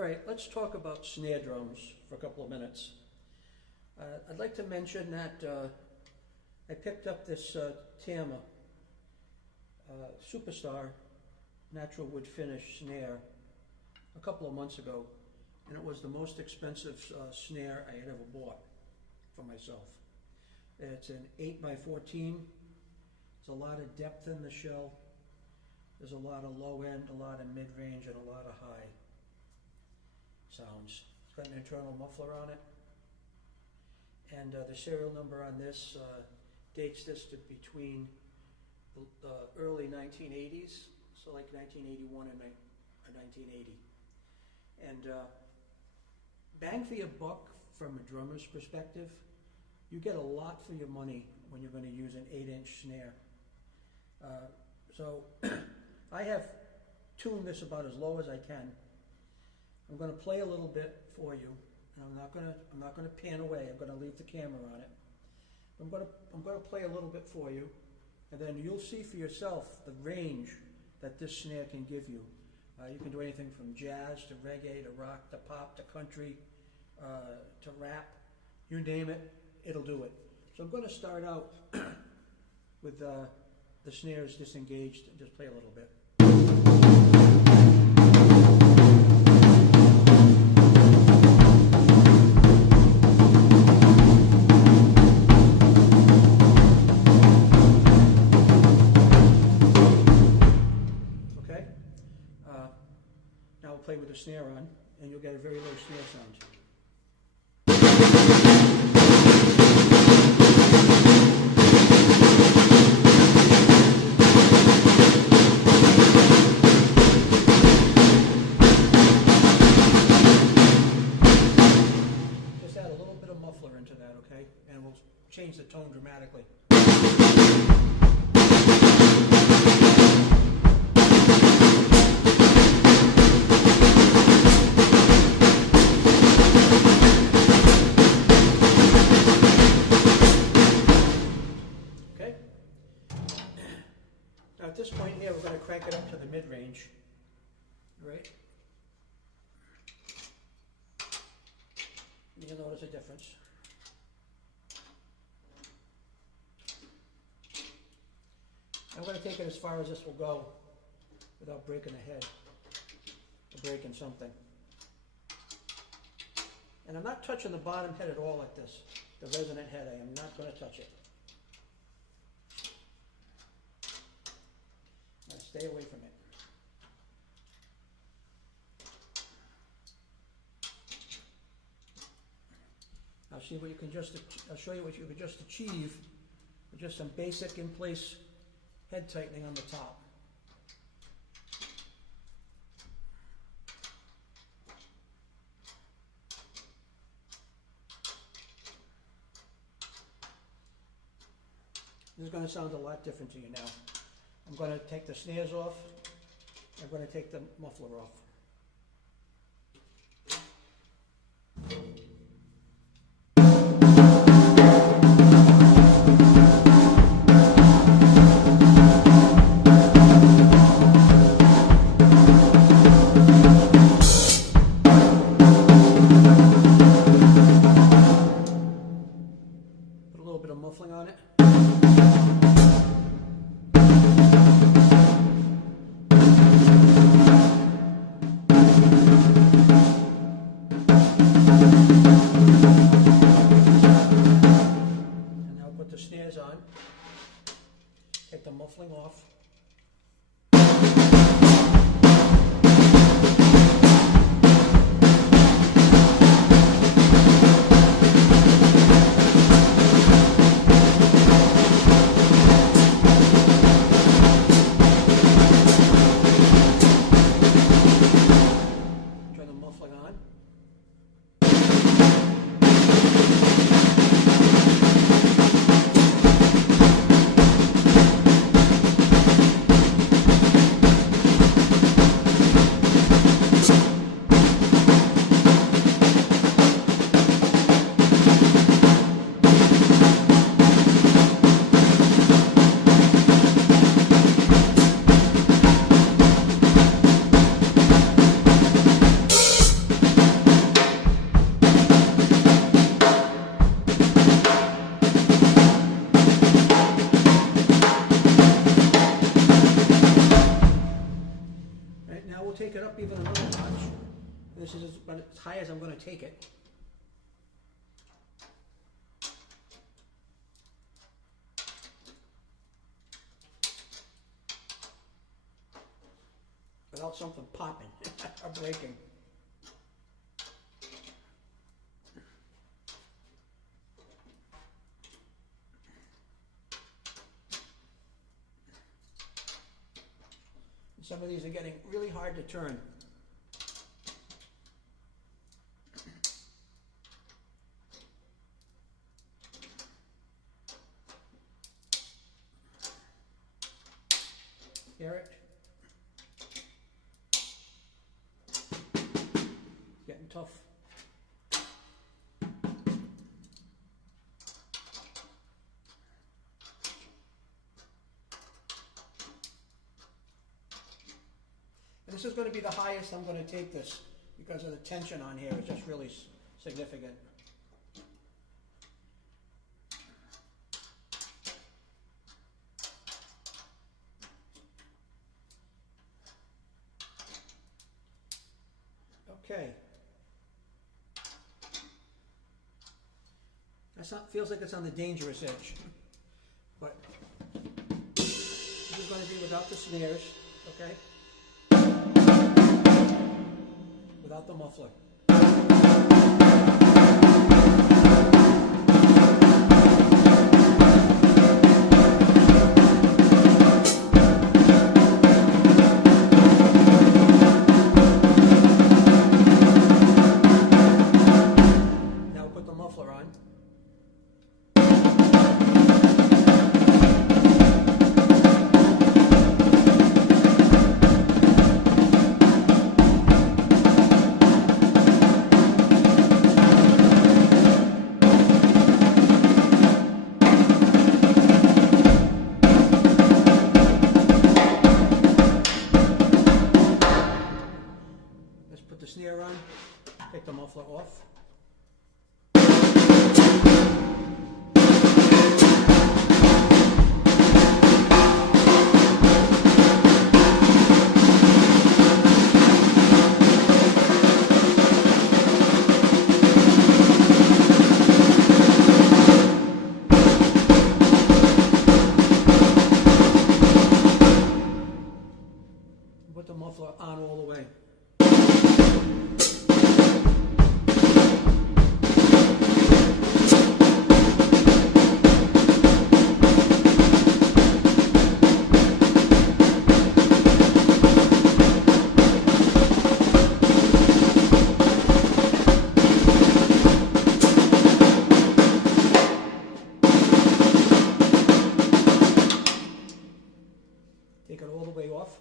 Alright, let's talk about snare drums for a couple of minutes. I'd like to mention that I picked up this Tama Superstar natural wood finish snare a couple of months ago, and it was the most expensive snare I had ever bought for myself. It's an 8x14. There's a lot of depth in the shell. There's a lot of low end, a lot of mid-range, and a lot of high sounds. It's got an internal muffler on it. And the serial number on this dates this to between the early 1980s, so like 1981 and 1980. And bang for your buck from a drummer's perspective, you get a lot for your money when you're going to use an 8-inch snare. So I have tuned this about as low as I can. I'm going to play a little bit for you, and I'm not going to pan away. I'm going to leave the camera on it. I'm going to play a little bit for you, and then you'll see for yourself the range that this snare can give you. You can do anything from jazz to reggae to rock to pop to country to rap. You name it, it'll do it. So I'm going to start out with the snares disengaged and just play a little bit. Now we'll play with the snare on, and you'll get a very low snare sound. Just add a little bit of muffler into that, okay? And we'll change the tone dramatically. Now at this point here, we're going to crank it up to the mid-range, right? You'll notice a difference. I'm going to take it as far as this will go without breaking a head or breaking something. And I'm not touching the bottom head at all like this, the resonant head. I am not going to touch it. Stay away from it. I'll show you what you can just achieve with just some basic in-place head tightening on the top. This is going to sound a lot different to you now. I'm going to take the snares off. I'm going to take the muffler off. Put a little bit of muffling on it. now we'll take it up even another notch. This is as high as I'm going to take it. Without something popping or breaking. Some of these are getting really hard to turn. Hear it? It's getting tough. And this is going to be the highest I'm going to take this because of the tension on here is just really significant. Okay. Feels like it's on the dangerous edge. But this is going to be without the snares, okay? Without the muffler. Now put the muffler on. Put the snare on, take the muffler off. Put the muffler on all the way. Take it all the way off.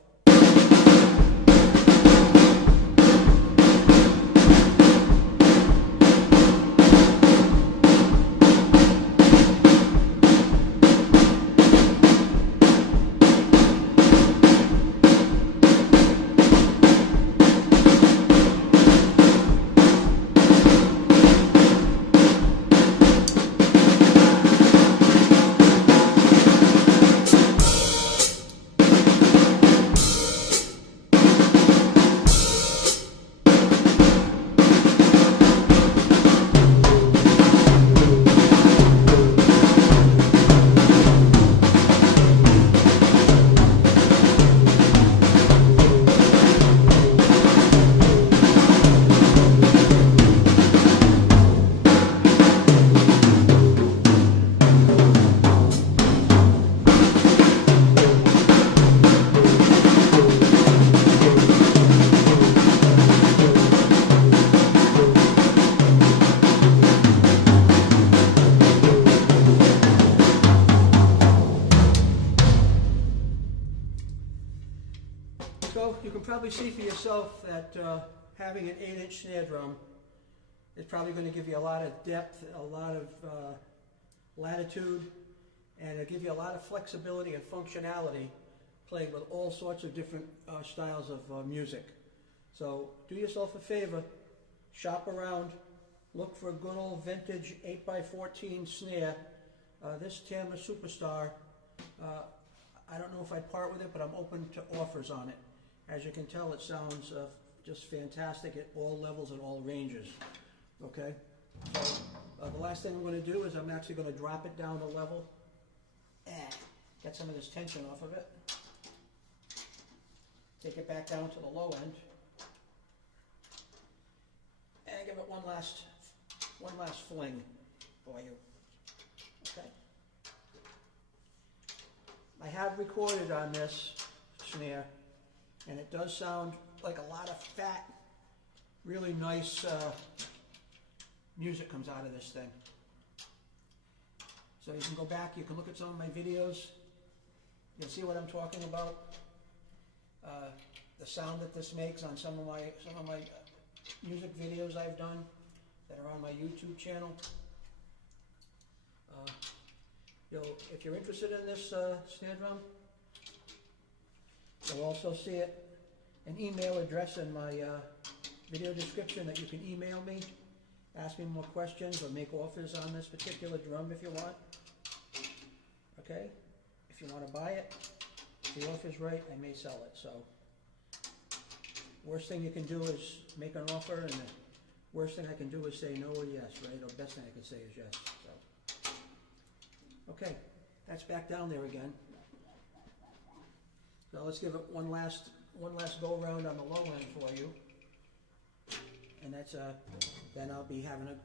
So you can probably see for yourself that having an 8-inch snare drum is probably going to give you a lot of depth, a lot of latitude, and it'll give you a lot of flexibility and functionality playing with all sorts of different styles of music. So do yourself a favor, shop around, look for a good old vintage 8x14 snare. This Tama Superstar, I don't know if I'd part with it, but I'm open to offers on it. As you can tell, it sounds just fantastic at all levels and all ranges. Okay? So the last thing I'm going to do is I'm actually going to drop it down a level and get some of this tension off of it. Take it back down to the low end. And give it one last fling for you. Okay? I have recorded on this snare, and it does sound like a lot of fat, really nice music comes out of this thing. So you can go back, you can look at some of my videos, you'll see what I'm talking about. The sound that this makes on some of my music videos I've done that are on my YouTube channel. If you're interested in this snare drum, you'll also see an email address in my video description that you can email me, ask me more questions, or make offers on this particular drum if you want. Okay? If you want to buy it, if the offer's right, I may sell it. So, worst thing you can do is make an offer, and the worst thing I can do is say no or yes, right? Or best thing I can say is yes. So, okay, that's back down there again. So let's give it one last go around on the low end for you, and that's then I'll be having a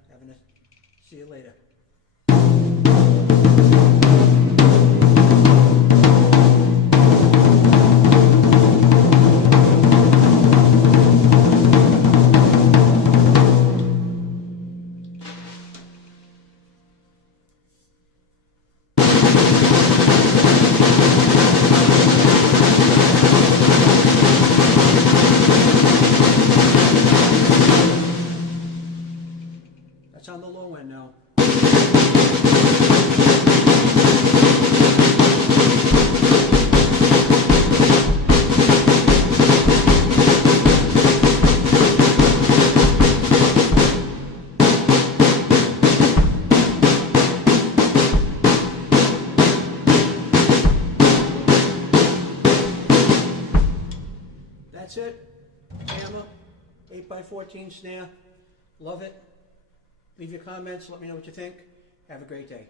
see you later. That's on the low end now. That's it. Hammer, 8x14 snare. Love it. Leave your comments. Let me know what you think. Have a great day.